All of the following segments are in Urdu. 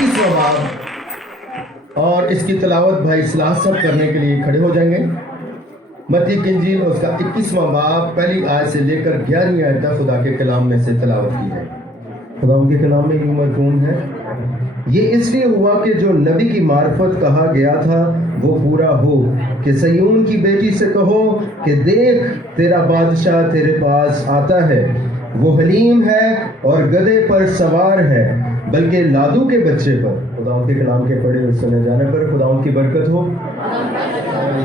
21واں باب اور اس کی تلاوت بھائی اصلاح سب کرنے کے لیے کھڑے ہو جائیں گے۔ متی کی انجیل اس کا 21واں باب پہلی آیت سے لے کر 11ویں آیت تک خدا کے کلام میں سے تلاوت کی ہے۔ خدا ان کے کلام میں یوں مرجون ہے، یہ اس لیے ہوا کہ جو نبی کی معرفت کہا گیا تھا وہ پورا ہو کہ صیون کی بیٹی سے کہو کہ دیکھ تیرا بادشاہ تیرے پاس آتا ہے، وہ حلیم ہے اور گدھے پر سوار ہے بلکہ لادو کے بچے پر۔ خدا ان کے کلام کے پڑھے اور سنے جانے پر خدا ان کی برکت ہو۔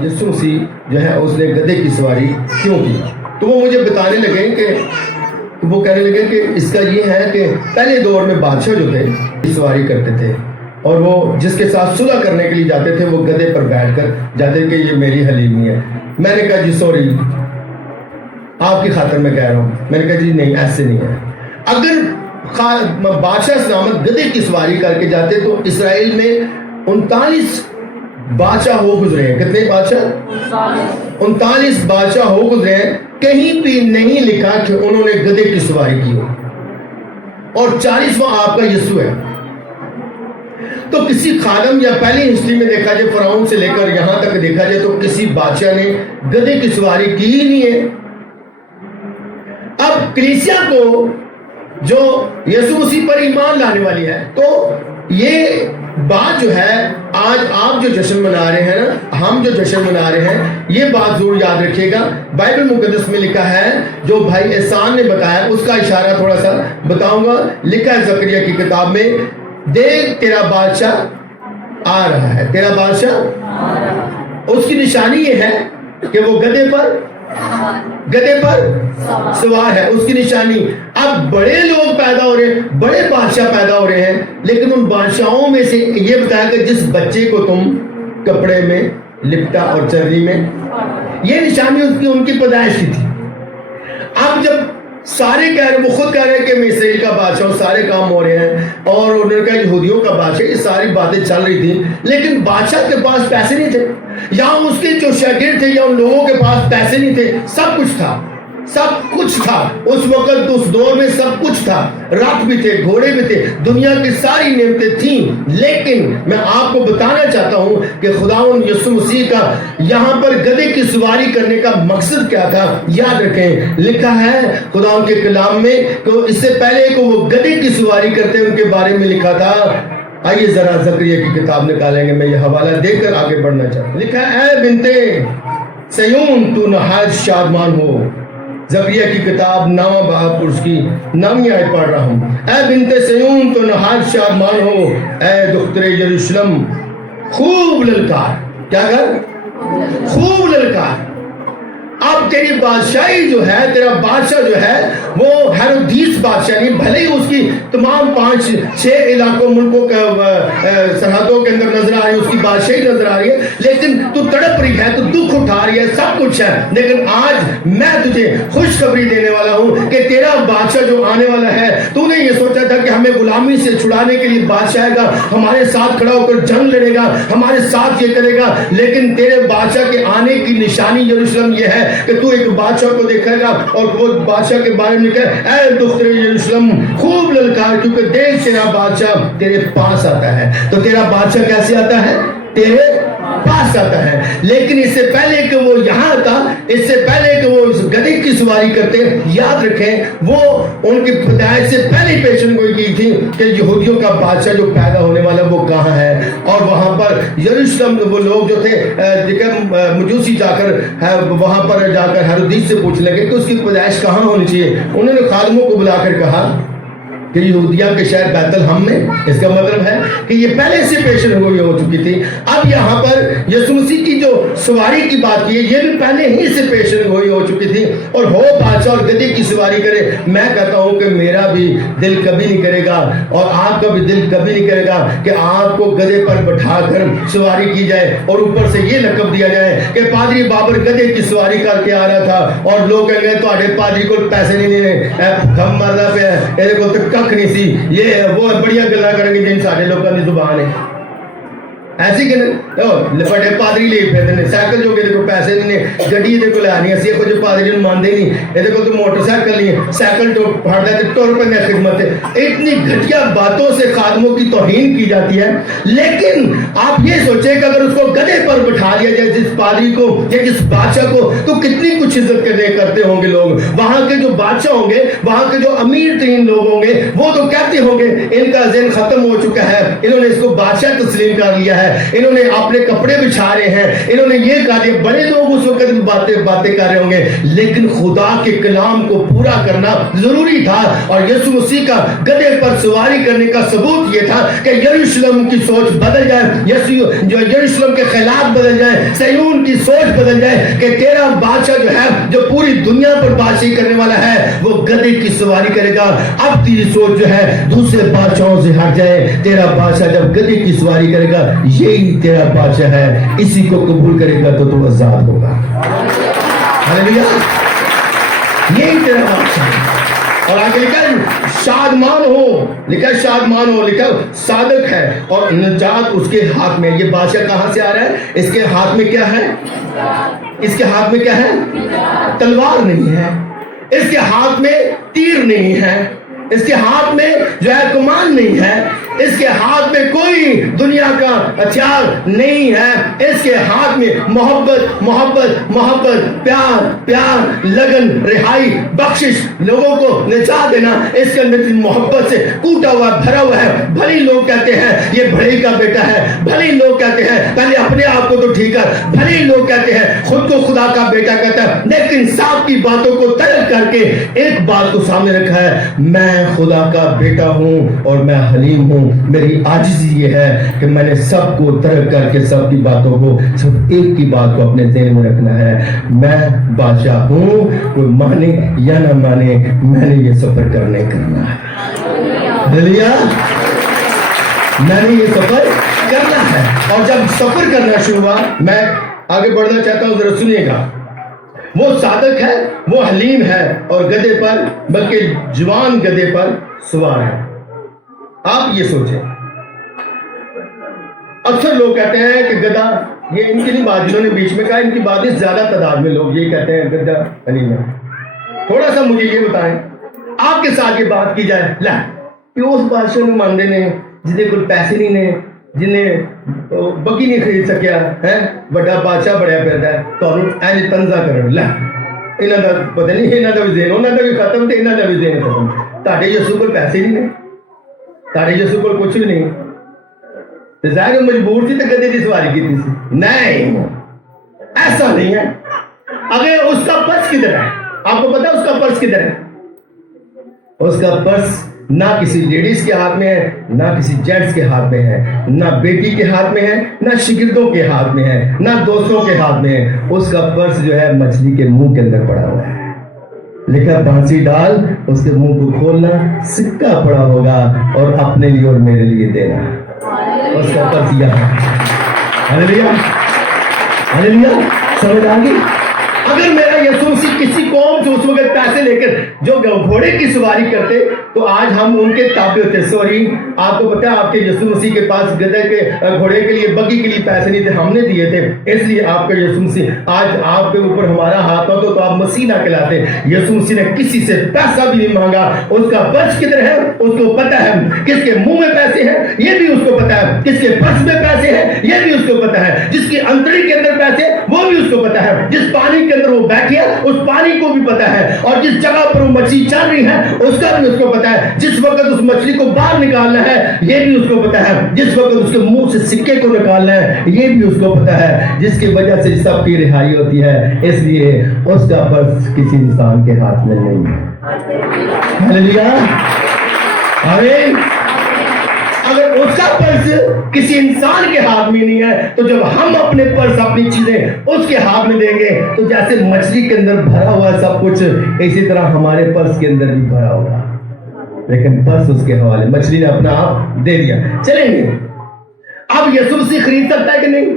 یسوع مسیح جو ہے اس نے گدھے کی سواری کیوں کی؟ تو وہ مجھے بتانے لگے کہ وہ کہنے لگے کہ اس کا یہ ہے کہ پہلے دور میں بادشاہ جو تھے سواری کرتے تھے اور وہ جس کے ساتھ صلح کرنے کے لیے جاتے تھے وہ گدھے پر بیٹھ کر جاتے کہ یہ میری حلیمی ہے۔ میں نے کہا جی سوری، آپ کی خاطر میں کہہ رہا ہوں۔ میں نے کہا جی نہیں، ایسے نہیں ہے۔ اگر بادشاہ سلامت گدھے کی سواری کر کے جاتے تو اسرائیل میں 39 بادشاہ ہو گزرے ہیں۔ کتنے بادشاہ؟ 39 بادشاہ ہو گزرے ہیں، کہیں بھی نہیں لکھا کہ انہوں نے گدھے کی سواری کی ہو، اور 40واں آپ کا یسوع ہے۔ تو کسی خادم یا پہلی ہسٹری میں دیکھا جائے فرعون سے لے کر یہاں تک دیکھا جائے تو کسی بادشاہ نے گدھے کی سواری کی ہی نہیں ہے۔ اب کلیسیا کو جو یسوع مسیح پر ایمان لانے والی ہے، تو یہ بات جو ہے آج آپ جو جشن منا رہے ہیں نا، ہم جو جشن منا رہے ہیں، یہ بات ضرور یاد رکھیے گا۔ بائبل مقدس میں لکھا ہے، جو بھائی احسان نے بتایا اس کا اشارہ تھوڑا سا بتاؤں گا۔ لکھا ہے زکریا کی کتاب میں، دیکھ تیرا بادشاہ آ رہا ہے، تیرا بادشاہ۔ اس کی نشانی یہ ہے کہ وہ گدھے پر سوار ہے، اس کی نشانی۔ اب بڑے لوگ پیدا ہو رہے ہیں، بڑے بادشاہ پیدا ہو رہے ہیں، لیکن ان بادشاہوں میں سے یہ بتایا کہ جس بچے کو تم کپڑے میں لپٹا اور چرنی میں، یہ نشانی ان کی پیدائش کی تھی۔ اب جب سارے کہہ رہے، وہ خود کہہ رہے ہیں کہ میں اسرائیل کا بادشاہ ہوں، سارے کام ہو رہے ہیں، اور انہوں نے کہا یہودیوں کا بادشاہ، یہ ساری باتیں چل رہی تھی، لیکن بادشاہ کے پاس پیسے نہیں تھے، یا اس کے جو شاگرد تھے یا ان لوگوں کے پاس پیسے نہیں تھے۔ سب کچھ تھا، سب کچھ تھا اس وقت، اس دور میں سب کچھ تھا، رتھ بھی تھے، گھوڑے بھی تھے، دنیا کی ساری نعمتیں تھیں۔ لیکن میں آپ کو بتانا چاہتا ہوں کہ خداوند یسوع مسیح کا یہاں پر گدھے کی سواری کرنے کا مقصد کیا تھا، یاد رکھیں۔ لکھا ہے خداوند کے کلام میں، تو اس سے پہلے کہ وہ گدھے کی سواری کرتے ان کے بارے میں لکھا تھا۔ آئیے ذرا زکریا کی کتاب نکالیں گے، میں یہ حوالہ دے کر آگے بڑھنا چاہتا ہوں۔ لکھا ہے، اے بنتے صیون تو نہایت شادمان ہو۔ زکریا کی کتاب 9واں باب اس کی 9ویں آیت پڑھ رہا ہوں۔ اے بنت صیون تو نہایت شادمان ہو، اے دختر یروشلم خوب للکار۔ کیا کر؟ خوب للکار۔ اب تیری بادشاہی جو ہے، تیرا بادشاہ جو ہے وہ ہیرودیس بادشاہ نہیں، بھلے ہی اس کی تمام 5-6 علاقوں ملکوں سرحدوں کے اندر نظر آ رہی ہے، اس کی بادشاہی نظر آ رہی ہے، لیکن تو تڑپ رہی ہے، تو دکھ اٹھا رہی ہے، سب کچھ ہے۔ لیکن آج میں تجھے خوشخبری دینے والا ہوں کہ تیرا بادشاہ جو آنے والا ہے، تو نے یہ سوچا تھا کہ ہمیں غلامی سے چھڑانے کے لیے بادشاہ آئے گا، ہمارے ساتھ کھڑا ہو کر جنگ لڑے گا، ہمارے ساتھ یہ کرے گا، لیکن تیرے بادشاہ کے آنے کی نشانی یروشلم یہ ہے کہ تو ایک بادشاہ کو دیکھے گا، اور وہ بادشاہ کے بارے میں کہے، اے دختر یروشلم خوب للکار، کیونکہ دیکھ تیرا بادشاہ تیرے پاس آتا ہے۔ تو تیرا بادشاہ کیسے آتا ہے؟ تیرے پاس آتا ہے۔ لیکن اس سے پہلے کہ وہ یہاں آتا، اس سے پہلے کہ وہ اس گدھے کی سواری کرتے، یاد رکھیں وہ ان کی پیدائش سے پہلے پیشن گوئی کی تھی کہ یہودیوں کا بادشاہ جو پیدا ہونے والا وہ کہاں ہے، اور وہاں پر یروشلم وہ لوگ جو تھے مجوسی جا کر وہاں پر جا کر ہیرودیس سے پوچھ لگے کہ اس کی پیدائش کہاں ہونی چاہیے۔ انہوں نے خادموں کو بلا کر کہا کہ یہودیہ کے شہر بیت الحم میں، اس کا مطلب ہے کہ یہ پہلے سے پیشن گوئی ہو چکی تھی۔ اب یہاں پر یسوع مسیح کی جو سواری کی بات کی ہے، یہ بھی پہلے ہی سے پیشن گوئی ہو چکی تھی، اور ہو بادشاہ اور گدھے کی سواری کرے۔ میں کہتا ہوں کہ میرا بھی دل کبھی نہیں کرے گا، اور آپ کا بھی دل کبھی نہیں کرے گا کہ آپ کو گدھے پر بٹھا کر سواری کی جائے، اور اوپر سے یہ لقب دیا جائے کہ پادری بابر گدھے کی سواری کر کے آ رہا تھا، اور لوگ کہیں گے تواڈے پادری کو پیسے نہیں دینے، ہم مردا پہ ہے، یہ نہیں سی، یہ وہ بڑی گلا کریں گے جن سارے لوگوں کی زبان ہے۔ ایسی کہ بڑے پادری لے پھرتے سائیکل جو کہ پیسے نہیں گڈی یہ لینی اسی کچھ پادری مانتے نہیں یہ تو موٹر سائیکل نہیں سائیکل پھڑ لے ٹر پہ خدمت اتنی گھٹیا باتوں سے خادموں کی توہین کی جاتی ہے. لیکن آپ یہ سوچیں کہ اگر اس کو گدھے پر بٹھا دیا جائے جس پادری کو یا جس بادشاہ کو تو کتنی کچھ عزت کرتے ہوں گے لوگ. وہاں کے جو بادشاہ ہوں گے وہاں کے جو امیر ترین لوگ ہوں گے وہ تو کہتے ہوں گے ان کا ذہن ختم ہو چکا ہے, انہوں نے اس کو بادشاہ تسلیم کر لیا ہے, انہوں نے اپنے کپڑے بچھا رہے ہیں, انہوں نے یہ کہا دیا. بڑے لوگ اس وقت باتیں کر رہے ہوں گے لیکن خدا کے کلام کو پورا کرنا ضروری تھا. اور یسوع مسیح کا گدھے پر سواری کرنے کا ثبوت یہ تھا کہ یروشلم کی سوچ بدل جائے, جو یروشلم کے خیالات بدل جائیں, صہیون کی سوچ بدل جائے کہ تیرا بادشاہ جو ہے جو پوری دنیا پر بادشاہی کرنے والا ہے وہ گدھے کی سواری کرے گا. اب تیری سوچ جو ہے دوسرے بادشاہوں سے ہٹ جائے. تیرا بادشاہ جب گدھے کی سواری کرے گا یہی تیرا بادشاہ ہے, اسی کو قبول کرے گا تو تو آزاد ہوگا. ہاللیلویا, یہی تیرا بادشاہ ہے. اور آگے لکھا ہے شادمان ہو, لکھا ہے شادمان ہو, لکھا ہے صادق ہے اور نجات اس کے ہاتھ میں. یہ بادشاہ کہاں سے آ رہا ہے؟ اس کے ہاتھ میں کیا ہے؟ اس کے ہاتھ میں کیا ہے؟ تلوار نہیں ہے, اس کے ہاتھ میں تیر نہیں ہے, اس کے ہاتھ میں جو ہے کمان نہیں ہے, اس کے ہاتھ میں کوئی دنیا کا ہتھیار نہیں ہے. اس کے ہاتھ میں محبت محبت محبت پیار پیار لگن رہائی بخشش لوگوں کو نجات دینا اس کے اندر محبت سے ٹوٹا ہوا بھرا ہوا ہے. بھلی لوگ کہتے ہیں یہ بڑے کا بیٹا ہے, بھلی لوگ کہتے ہیں پہلے اپنے آپ کو تو ٹھیک کر, بھلی لوگ کہتے ہیں خود کو خدا کا بیٹا کہتا ہے, لیکن صاحب کی باتوں کو ترک کر کے ایک بات کو سامنے رکھا ہے, میں خدا کا بیٹا ہوں اور میں حلیم ہوں. میری عاجزی یہ ہے کہ میں نے سب کو ترک کر کے سب کی باتوں کو صرف ایک کی بات کو اپنے ذہن میں رکھنا ہے, میں بادشاہ ہوں, کوئی مانے یا نہ مانے میں نے یہ سفر کرنا ہے. ہاللیلویا, میں نے یہ سفر کرنا ہے. اور جب سفر کرنا شروع ہوا, میں آگے بڑھنا چاہتا ہوں, ذرا سنیے گا. وہ صادق ہے, وہ حلیم ہے اور گدھے پر بلکہ جوان گدھے پر سوار ہے. آپ یہ سوچیں, اکثر لوگ کہتے ہیں کہ گدھا, یہ ان کی نہیں بات جنہوں نے بیچ میں کہا, ان کی بات ہے زیادہ تعداد میں لوگ یہ کہتے ہیں گدھا حلیم ہے. تھوڑا سا مجھے یہ بتائیں, آپ کے ساتھ یہ بات کی جائے لا کہ اس بادشاہ نے مانتے نے جنہیں کوئی پیسے نہیں نے, جنہیں بگی نہیں خرید سکیا ہے, بڑا بادشاہ بڑا پھرتا ہے تو اینج تنزا کرن لا انہاں دا پتہ نہیں, انہاں دا بھی ذہن انہاں دا بھی ختم تے انہاں دا بھی ذہن ختم. تہاڈے یسوع کول پیسے نہیں نے, تہاڈے یسوع کول کچھ بھی نہیں تے ظاہر مجبور تھی تے گدھے دی سواری کیتی سی. نہیں, ایسا نہیں ہے. اگر اس کا پرس کدھر ہے, آپ کو پتا اس کا پرس کدھر ہے؟ اس کا پرس نہ کسی لیڈیز کے ہاتھ میں ہے, نہ کسی جینٹس کے ہاتھ میں ہے, نہ بیٹی کے ہاتھ میں ہے, نہ شاگردوں کے ہاتھ میں ہے, نہ دوستوں کے ہاتھ میں ہے. اس کا پرس جو ہے مچھلی کے منہ کے اندر پڑا ہوا ہے. لکھا پھانسی ڈال, اس کے منہ کو کھولنا, سکہ پڑا ہوگا اور اپنے لیے اور میرے لیے دینا. اس کا پرس یہاں. ہاللیلویا, ہاللیلویا, سمجھ آ گئی؟ اگر میرا یسوع مسیح کسی قوم سے اس وقت پیسے لے کر جو گھوڑے کی سواری کرتے تو آج ہم ان کے تابع ہوتے. سوری, آپ کو پتا ہے آپ کے یسوع مسیح کے پاس گدھے کے گھوڑے کے لیے بگی کے لیے پیسے نہیں تھے, ہم نے دیے تھے. اس لیے آپ کا یسوع مسیح آج آپ کے اوپر ہمارا ہاتھ ہوتا تو آپ مسیح نہ کہلاتے. یسوع مسیح نے کسی سے پیسہ بھی نہیں مانگا. اس کا پرس کدھر ہے اس کو پتا ہے, کس کے منہ میں پیسے ہیں یہ بھی اس کو پتا ہے, کس کے پرس میں پیسے ہیں یہ بھی اس کو پتا ہے, جس کی انتڑی کے اندر پیسے وہ بھی اس کو پتا ہے, جس پانی کے اندر وہ بیٹھی ہے اس پانی کو بھی پتا ہے, اور جس جگہ پر وہ مچھلی چل رہی ہے اس کا بھی اس کو پتا ہے, جس وقت اس مچھلی کو باہر نکالنا ہے یہ بھی اس کو پتا ہے, جس وقت اس کے منہ سے سکے کو نکالنا ہے یہ بھی اس کو پتا ہے, جس کی وجہ سے سب کی رہائی ہوتی ہے. اس لیے اس کا پرس کسی انسان کے ہاتھ میں نہیں ہے. ہاللیلویا, آمین. اگر اس کا پرس کسی انسان کے ہاتھ میں نہیں ہے تو جب ہم اپنے پرس اپنی چیزیں اس کے ہاتھ میں دیں گے تو جیسے مچھلی کے اندر بھرا ہوا سب کچھ اسی طرح ہمارے پرس کے اندر بھی بھرا ہوگا, لیکن پرس اس کے حوالے. مچھلی نے اپنا آپ دے دیا, چلیں گے. اب یسوع مسیح خرید سکتا ہے کہ نہیں؟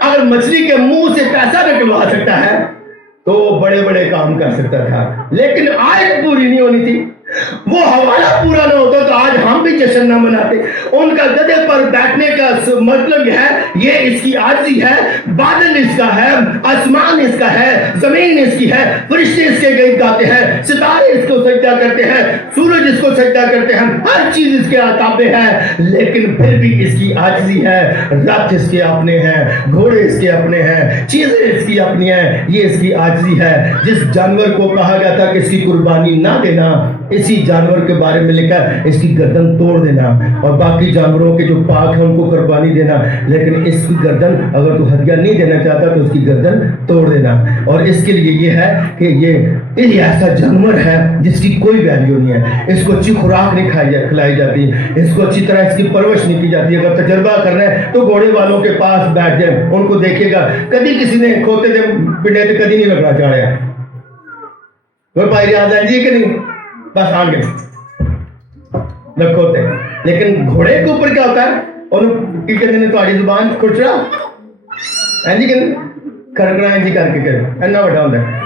اگر مچھلی کے منہ سے پیسہ نکلوا سکتا ہے تو بڑے بڑے کام کر سکتا تھا, لیکن آیت پوری نہیں ہونی تھی. وہ حوالہ پورا نہ ہوتا تو آج ہم بھی جشن نہ مناتے. ان کا گدھے پر بیٹھنے کا مطلب ہے یہ اس کی عاجزی ہے. بادل اس کا ہے, آسمان اس کا ہے, زمین اس کی ہے, فرشتے اس کے گیت گاتے ہیں, ستارے اس کو سجدہ کرتے ہیں, سورج اس کو سجدہ کرتے ہیں, ہر چیز اس کے تابع ہے. لیکن پھر بھی اس کی عاجزی ہے. رتھ اس کے اپنے ہیں, گھوڑے اس کے اپنے ہیں, چیزیں اس کی اپنی ہیں. یہ اس کی عاجزی ہے. جس جانور کو کہا گیا تھا کہ اس کی قربانی نہ دینا, اسی جانور کے بارے میں لکھا اس کی گردن توڑ دینا, اور باقی جانوروں کے جو پاک ہیں ان کو قربانی دینا, لیکن اس کی گردن اگر تو ہدیہ نہیں دینا چاہتا تو اس کی گردن توڑ دینا. اور اس کے لیے یہ ہے کہ یہ ایسا جانور ہے جس کی کوئی ویلیو نہیں ہے. اس کو اچھی خوراک نہیں کھلائی جاتی, اس کو اچھی طرح اس کی پرورش نہیں کی جاتی. اگر تجربہ کرنا ہے تو گھوڑے والوں کے پاس بیٹھ جائیں, ان کو دیکھیے گا, کبھی کسی نے کھوتے دے پنڈے تے کدی نہیں لگنا چاہیا. کوئی پائی یاد ہے جی کہ نہیں, بس آ گئے کھوتے. لیکن گھوڑے کے اوپر کیا ہوتا ہے, اور کی کہتے ہیں تمہاری زبان کھچرا جی کہ کھڑکنا جی کر کے کرے اینا بڑا ہوتا ہے.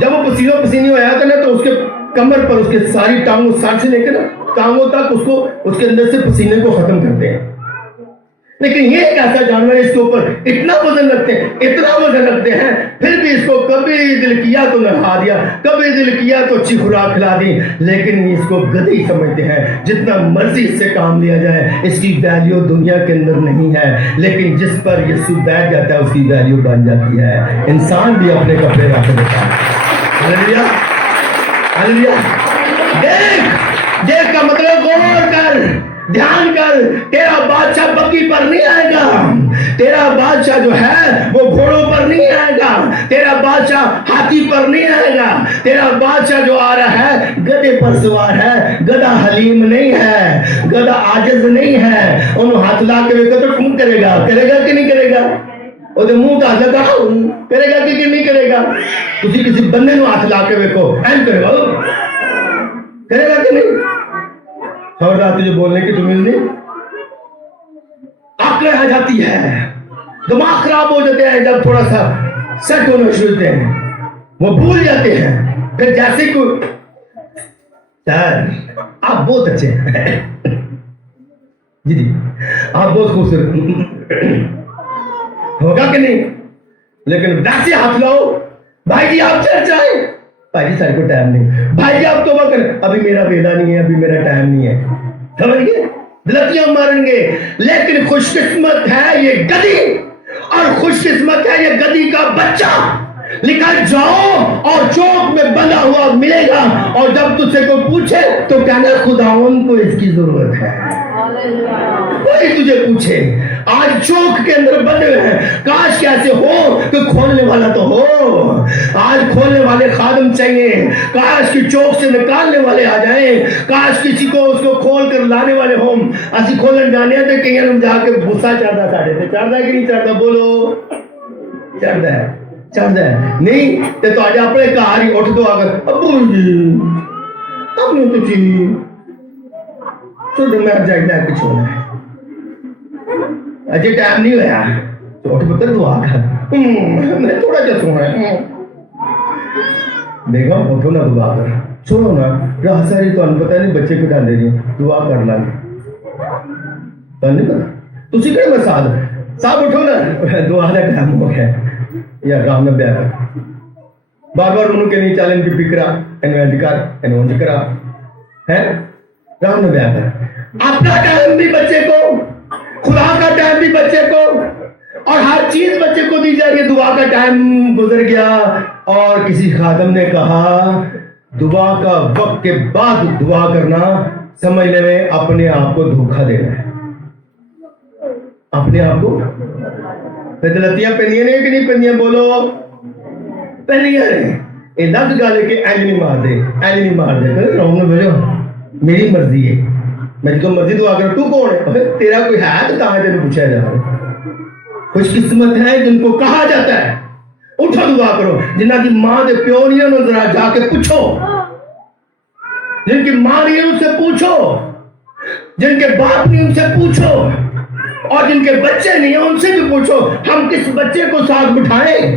جب وہ پسینوں پسینی ہو جاتا ہے نا تو اس کے کمر پر اس کے ساری ٹانگوں سر سے لے کے نا ٹانگوں تک اس کو اس کے اندر سے پسینے کو ختم کرتے ہیں. لیکن یہ ایک ایسا جانور ہے اس کے اوپر اتنا وزن رکھتے ہیں, اتنا وزن رکھتے ہیں, پھر بھی اس کو کبھی دل کیا تو نہا دیا, کبھی دل کیا تو اچھی خوراک کھلا دی. لیکن اس کو گدھی سمجھتے ہیں. جتنا مرضی اس سے کام لیا جائے اس کی ویلیو دنیا کے اندر نہیں ہے. لیکن جس پر یسوع بیٹھ جاتا ہے اس کی ویلیو بن جاتی ہے. انسان بھی اپنے کپڑے رکھ دیتا ہے. ہاللیلویا ہاللیلویا. دیکھ کا مطلب غور کر, دھیان کر. تیرا بادشاہ بکی پر نہیں آئے گا, تیرا بادشاہ جو ہے وہ گھوڑوں پر نہیں آئے گا, تیرا بادشاہ ہاتھی پر نہیں آئے گا. تیرا بادشاہ جو آ رہا ہے گدھے پر سوار ہے. گدھا حلیم نہیں ہے, گدھا عاجز نہیں ہے. انہوں ہاتھ لا کے ویکھو تو کیوں کرے گا کہ نہیں کرے گا. وہ منہ تو ہاتھ لگا کرے گا کہ نہیں کرے گا. کسی بندے نو ہاتھ لا کے ویکھو این کرے گا, کرے گا کہ نہیں. خبردار تجھے بولنے کی تمہیں نہیں, عقل آ جاتی ہے, دماغ خراب ہو جاتے ہیں جب تھوڑا سا سیٹ ہونے شروع ہوتے ہیں, وہ بھول جاتے ہیں. پھر جیسے کوئی سر آپ بہت اچھے ہیں جی آپ بہت خوبصورت ہوگا کہ نہیں, لیکن ویسے ہاتھ لاؤ بھائی جی آپ چل جائیں, بھائی جی سارے کو ٹائم نہیں, بھائی جی آپ توبہ کریں, ابھی میرا بیٹا نہیں ہے, ابھی میرا ٹائم نہیں ہے. سمجھ گئے, دلتیاں ماریں گے. لیکن خوش قسمت ہے یہ گدھی, اور خوش قسمت ہے یہ گدھی کا بچہ. نکل جاؤ اور چوک میں بندھا ہوا ملے گا, اور جب تجھ سے کوئی پوچھے تو کہنا خداوند کو اس کی ضرورت ہے. کوئی تجھے پوچھے آج چوک کے اندر بندے ہیں, کاش کیسے ہو کہ کھولنے والا تو ہو. آج کھولنے والے خادم چاہیے, کاش کی چوک سے نکالنے والے آ جائیں, کاش کسی کو اس کو کھول کر لانے والے ہوں. اسی کھولن جانے ہیں تو کہیں ہم جا کے غصہ چڑھتا ساڑھے تے چڑھتا ہے کہ نہیں چڑھتا, بولو چڑھتا ہے نہیں تے تو آج اپنے گھر ہی اٹھ دو اگر ابو جی اب نہیں تو جی تو میں جائے کچھ ہونا ہے, اجے ٹائم نہیں ہویا تو اٹھ پتر دعا کر, میں تھوڑا جا سونا ہے بیگم اٹھو نا دعا کر, سنو نا راہ ساری تو ان پتہ نہیں بچے کو ڈال دے رہی دعا کر لیں تو نہیں پتا تسی کہے میں صاحب اٹھو نا دعا کا ٹائم ہو گیا یا رام نے بیاہ کر بار بار انہوں کے نہیں چالیں کی فکرہ انوینٹ کر انوینٹ کرا ہے رام نے بیاہ کر. اپنا ٹائم بھی بچے کو, خدا کا ٹائم بھی بچے کو, اور ہر چیز بچے کو دی جا رہی ہے. دعا کا ٹائم گزر گیا اور کسی خادم نے کہا دعا کا وقت کے بعد دعا کرنا سمجھ لے میں اپنے آپ کو دھوکہ دینا ہے. اپنے آپ کو غلطیاں پہنیاں نہیں کہ نہیں پہنیاں, بولو پہنیاں نہیں. یہ لگ گا لے کے اینج نہیں مار دے, اینج نہیں مار دے رام نے بولو میری مرضی ہے, میں تو مرضی دعا کر, تو کون ہے, تیرا کوئی ہے تو کہاں تیرے پوچھا جا رہا ہے. خوش قسمت ہے جن کو کہا جاتا ہے اٹھو دعا کرو. جنہ کی ماں دے پیو نہیں ہے ذرا جا کے پوچھو, جن کی ماں نہیں ہے ان سے پوچھو, جن کے باپ نہیں ان سے پوچھو, اور جن کے بچے نہیں ہیں ان سے بھی پوچھو. ہم کس بچے کو ساتھ بٹھائیں,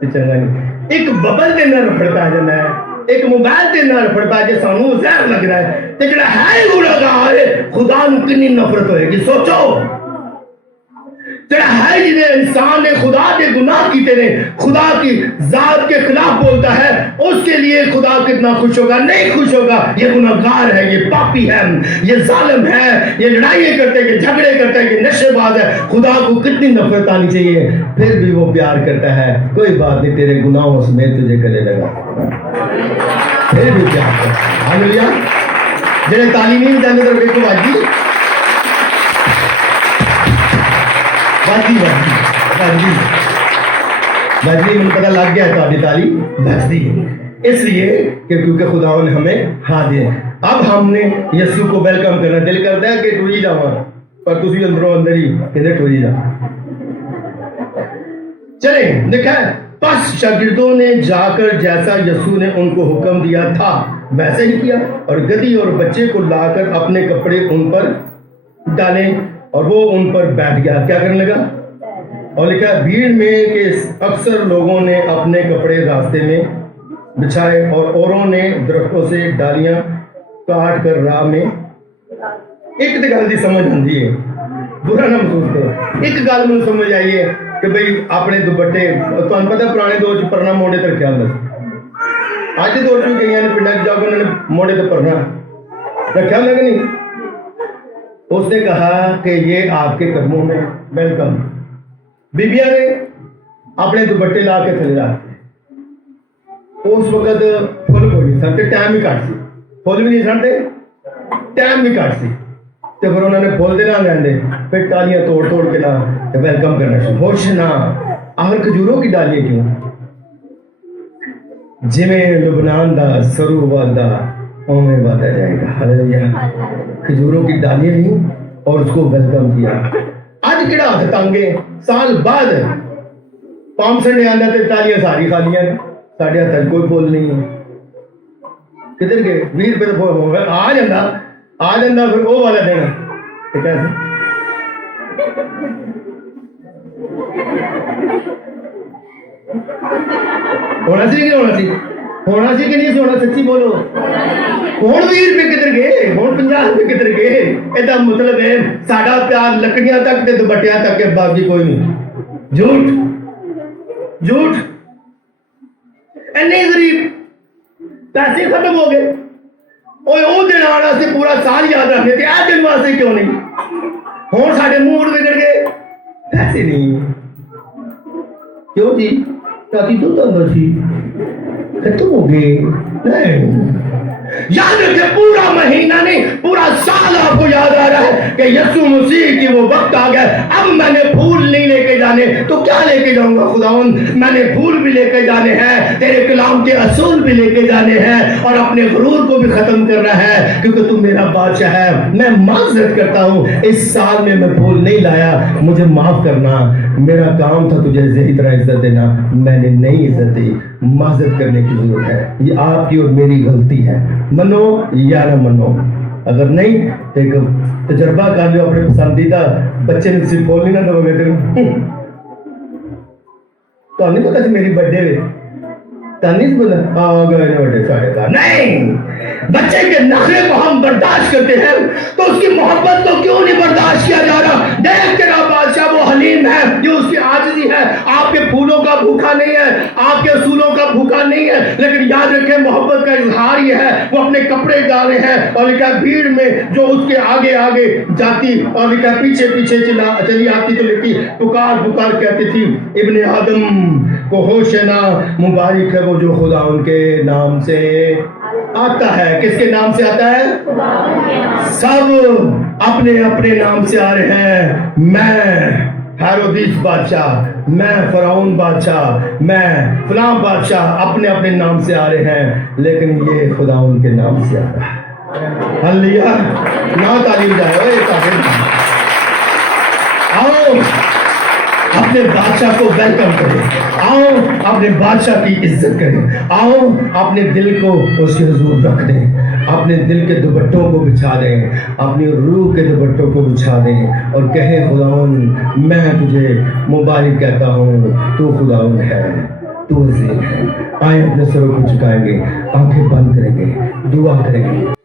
ਤੇ ਚੰਗਾ ਨਹੀਂ। ਇੱਕ ਬਬਲ ਦੇ ਨਾਲ ਰਫੜ ਪੈ ਜਾਂਦਾ ਹੈ, ਇੱਕ ਮੋਬਾਈਲ ਦੇ ਨਾਲ ਰਫੜ ਪੈ ਕੇ ਸਾਨੂੰ ਜ਼ਹਿਰ ਲੱਗਦਾ ਹੈ, ਤੇ ਜਿਹੜਾ ਹੈ ਗੁਨਾਹਗਾਰ ਖੁਦਾ ਨੂੰ ਕਿੰਨੀ ਨਫ਼ਰਤ ਹੋਏਗੀ ਸੋਚੋ। ਜਿਹੜਾ ہے جنہیں انسان نے خدا کے گناہ کیتے نے، خدا کی ذات کے خلاف بولتا ہے، اس کے لیے خدا کتنا خوش ہوگا؟ نہیں خوش ہوگا۔ یہ گناہگار ہے، یہ پاپی ہے، یہ ظالم ہے، یہ لڑائیاں کرتے ہیں، یہ جھگڑے کرتے ہیں، یہ نشے باز ہے۔ خدا کو کتنی نفرت آنی چاہیے، پھر بھی وہ پیار کرتا ہے، کوئی بات نہیں تیرے گناہوں سمیت تجھے گلے لگا، پھر بھی پیار کرتا ہے۔ ہاللویا۔ جڑے تعلیمین جانے طرف ایک واجی بجلی میں پتہ لگ گیا تاری تعلیم بجتی ہے، اس لیے کہ کیونکہ خدا نے ہمیں ہاں دیا۔ اب ہم نے یسوع کو ویلکم کرنا، دل کرتا ہے کہ ٹوئی جاواں، پر تسی اندروں اندر ہی کدھر ٹوئی جا۔ چلیں دیکھیں، پس شاگردوں نے جا کر جیسا یسوع نے ان کو حکم دیا تھا ویسے ہی کیا، اور گدھی اور بچے کو لا کر اپنے کپڑے ان پر ڈالیں، اور وہ ان پر بیٹھ گیا۔ کیا کرنے لگا؟ اور لکھا بھیڑ میں کہ اکثر لوگوں نے اپنے کپڑے راستے میں بچھائے، اور اوروں نے درختوں سے ڈالیاں کاٹ کر راہ میں۔ ایک تو گل دی سمجھ آتی ہے، برا نہ محسوس کرو، ایک گل مجھے سمجھ آئی ہے کہ بھئی اپنے دوپٹے، تمہیں پتہ پرانے دور چ پرنا موڑے تے رکھیا ہوندا سی، اج دے دور چ کئی نے پنڈاں چ جا کے انہوں نے موڑے تے پرنا رکھیا ہوندا کہ نہیں؟ اس نے کہا کہ یہ آپ کے قدموں میں ویلکم۔ بیبیاں نے اپنے دوپٹے لا کے تھلے رکھتے، اس وقت فل کوئی نہیں سن، ٹائم بھی کٹ سی، فل بھی نہیں سن تے ٹائم بھی کٹ سی، تے پھر انہوں نے فل دے نہ لیندے، پھر ٹالیاں توڑ توڑ کے نہ ویلکم کرنا شروع۔ ہوش نہ آخر کھجوروں کی ڈالیاں کیوں؟ جویں لبنان دا سرو والدا اوویں وادا جائے گا۔ ہاللویا۔ کھجوروں کی ڈالیاں لی اور اس کو ویلکم کیا۔ آج کیڑا ہاتھ تانگے سال بعد پام سنڈے آندا تے ٹالیاں ساری خالیاں، ساڈے ہاتھ کوئی بول نہیں ہے، کدھر گئے؟ 20 روپے تو آ جاندا پھر وہ والا دینا کیسے؟ ہونا سی کہ ہونا سی؟ ہونا سی کہ نہیں سی ہونا؟ سچی بولو، ہوں 20 روپے کدھر گئے؟ ہوں 50 روپے کدھر گئے؟ یہ مطلب ہے ساڈا پیار لکڑیاں تک تے دوپٹیاں تک ہے، باقی کوئی نہیں۔ جھوٹ جھوٹ، اینے غریب پیسے ختم ہو گئے، وہ دن آنا سے پورا سال یاد رکھنے تھے، آج دن واسطے کیوں نہیں؟ ہوں ساڈے موڈ بگڑ گئے، پیسے نہیں کیوں جی؟ تاکہ تو اندر سی ختم ہو گئے۔ نہیں، یاد رکھے پورا مہینہ نہیں پورا سال آپ کو یاد آ رہا ہے کہ یسوع مسیح کی وہ وقت آ گیا، اب میں نے پھول نہیں لے کے جانے تو کیا لے کے جاؤں گا خداوند؟ میں نے پھول بھی لے کے جانے ہیں، تیرے کلام کے اصول بھی لے کے جانے ہیں، اور اپنے غرور کو بھی ختم کرنا ہے، کیونکہ تم میرا بادشاہ ہے۔ میں معذرت کرتا ہوں، اس سال میں پھول نہیں لایا، مجھے معاف کرنا، میرا کام تھا تجھے صحیح طرح عزت دینا، میں نے نہیں عزت دی، معذرت کرنے کی ضرورت ہے، یہ آپ کی اور میری غلطی ہے، منو یا نہ منو۔ اگر نہیں تو ایک تجربہ کر لو، اپنے پسندیدہ بچے نے صرف پھول نہیں نہ دو گے تو نہیں پتا سی میری برتھ ڈے نہیں بچے کے نخرے کو ہم برداشت کرتے ہیں تو اس کی محبت کو کیوں نہیں برداشت کیا جا رہا؟ دیکھ تیرا بادشاہ وہ حلیم ہے، جو اس کی عاجزی ہے، آپ کے پھولوں کا بھوکا نہیں ہے، آپ کے اصولوں کا بھوکا نہیں ہے، لیکن یاد رکھیں محبت کا اظہار یہ ہے، وہ اپنے کپڑے ڈالے ہیں، اور لکھا بھیڑ میں جو اس کے آگے آگے جاتی اور لکھا پیچھے پیچھے چلی آتی تو لکھی پکار پکار کہتی تھی ابن آدم کو ہوش نہ، مبارک ہے وہ جو خدا ان کے نام سے آتا ہے۔ کس کے نام سے آتا ہے؟ سب اپنے اپنے نام سے آ رہے ہیں، میں ہیرودیس بادشاہ، میں فرعون بادشاہ، میں فلاں بادشاہ، اپنے اپنے نام سے آ رہے ہیں، لیکن یہ خدا ان کے نام سے آ رہا ہے۔ ہاللویا۔ نہ تعلیم جائے آؤ اپنے بادشاہ کو ویلکم کریں، آؤ اپنے بادشاہ کی عزت کریں، آؤ اپنے دل کو اس کے حضور رکھ دیں، اپنے دل کے دوپٹوں کو بچھا دیں، اپنی روح کے دوپٹوں کو بچھا دیں اور کہیں خداوند میں تجھے مبارک کہتا ہوں، تو خداوند ہے، تو عظیم ہے. آئے اپنے سروں کو جھکائیں گے, آنکھیں بند کریں گے, دعا کریں گے.